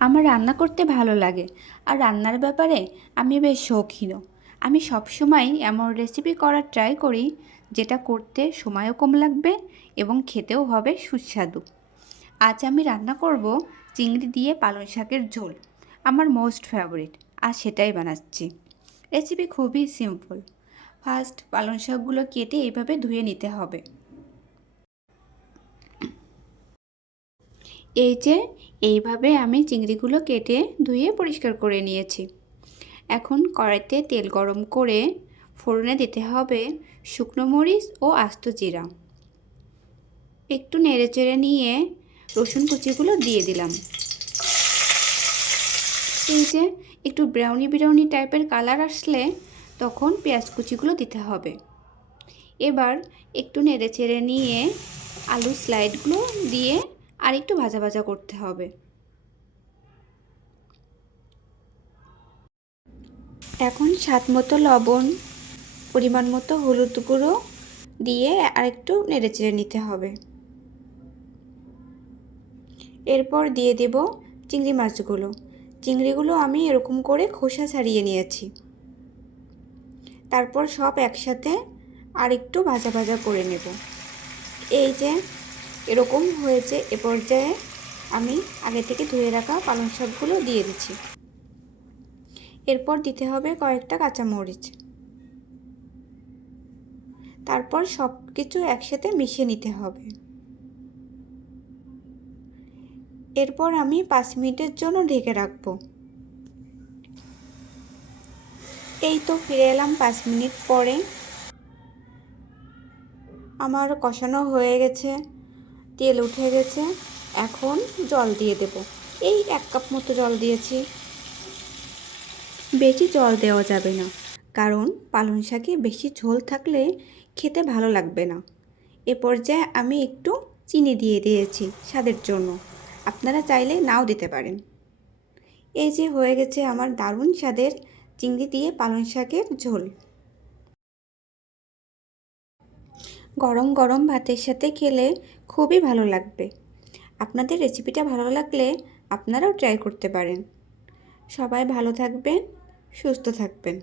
আমার রান্না করতে ভালো লাগে, আর রান্নার ব্যাপারে আমি বেশ শৌখিনও। আমি সবসময় এমন রেসিপি করার ট্রাই করি যেটা করতে সময়ও কম লাগবে এবং খেতেও হবে সুস্বাদু। আজ আমি রান্না করব চিংড়ি দিয়ে পালং শাকের ঝোল, আমার মোস্ট ফেভারিট, আর সেটাই বানাচ্ছি। রেসিপি খুবই সিম্পল। ফার্স্ট পালং শাকগুলো কেটে এইভাবে ধুয়ে নিতে হবে। এইভাবে আমি চিংড়িগুলো কেটে ধুয়ে পরিষ্কার করে নিয়েছি। এখন কড়াইতে তেল গরম করে ফোড়নে দিতে হবে শুকনো মরিচ ও আস্ত জিরা। একটু নেড়েচেড়ে নিয়ে রসুন কুচিগুলো দিয়ে দিলাম। একটু ব্রাউনি ব্রাউনি টাইপের কালার আসলে তখন পেঁয়াজ কুচিগুলো দিতে হবে। এবার একটু নেড়েচেড়ে নিয়ে আলু স্লাইডগুলো দিয়ে আর একটু ভাজা ভাজা করতে হবে। এখন স্বাদ মতো লবণ, পরিমাণ মতো হলুদ গুঁড়ো দিয়ে আরেকটু নেড়েচেড়ে নিতে হবে। এরপর দিয়ে দেব চিংড়ি মাছগুলো। চিংড়িগুলো আমি এরকম করে খোসা ছাড়িয়ে নিয়েছি। তারপর সব একসাথে আরেকটু ভাজা ভাজা করে নেব। এরকম হয়েছে। এ পর্যায়ে আমি আগে থেকে ধুয়ে রাখা পালং শাকগুলো দিয়ে দিচ্ছি। এরপর দিতে হবে কয়েকটা কাঁচামরিচ। তারপর সব কিছু একসাথে মিশিয়ে নিতে হবে। এরপর আমি 5 মিনিটের জন্য ঢেকে রাখবো। এই তো ফিরে এলাম 5 মিনিট পরে। আমার কষানো হয়ে গেছে, তেল উঠে গেছে। এখন জল দিয়ে দেব। এই 1 কাপ মতো জল দিয়েছি। বেশি জল দেওয়া যাবে না, কারণ পালং শাকে বেশি ঝোল থাকলে খেতে ভালো লাগবে না। এ পর্যায়ে আমি একটু চিনি দিয়ে দিয়েছি স্বাদের জন্য, আপনারা চাইলে নাও দিতে পারেন। হয়ে গেছে আমার দারুণ স্বাদের চিংড়ি দিয়ে পালং শাকের ঝোল। গরম গরম ভাতের সাথে খেলে খুবই ভালো লাগবে। আপনাদের রেসিপিটা ভালো লাগলে আপনারাও ট্রাই করতে পারেন। সবাই ভালো থাকবেন, সুস্থ থাকবেন।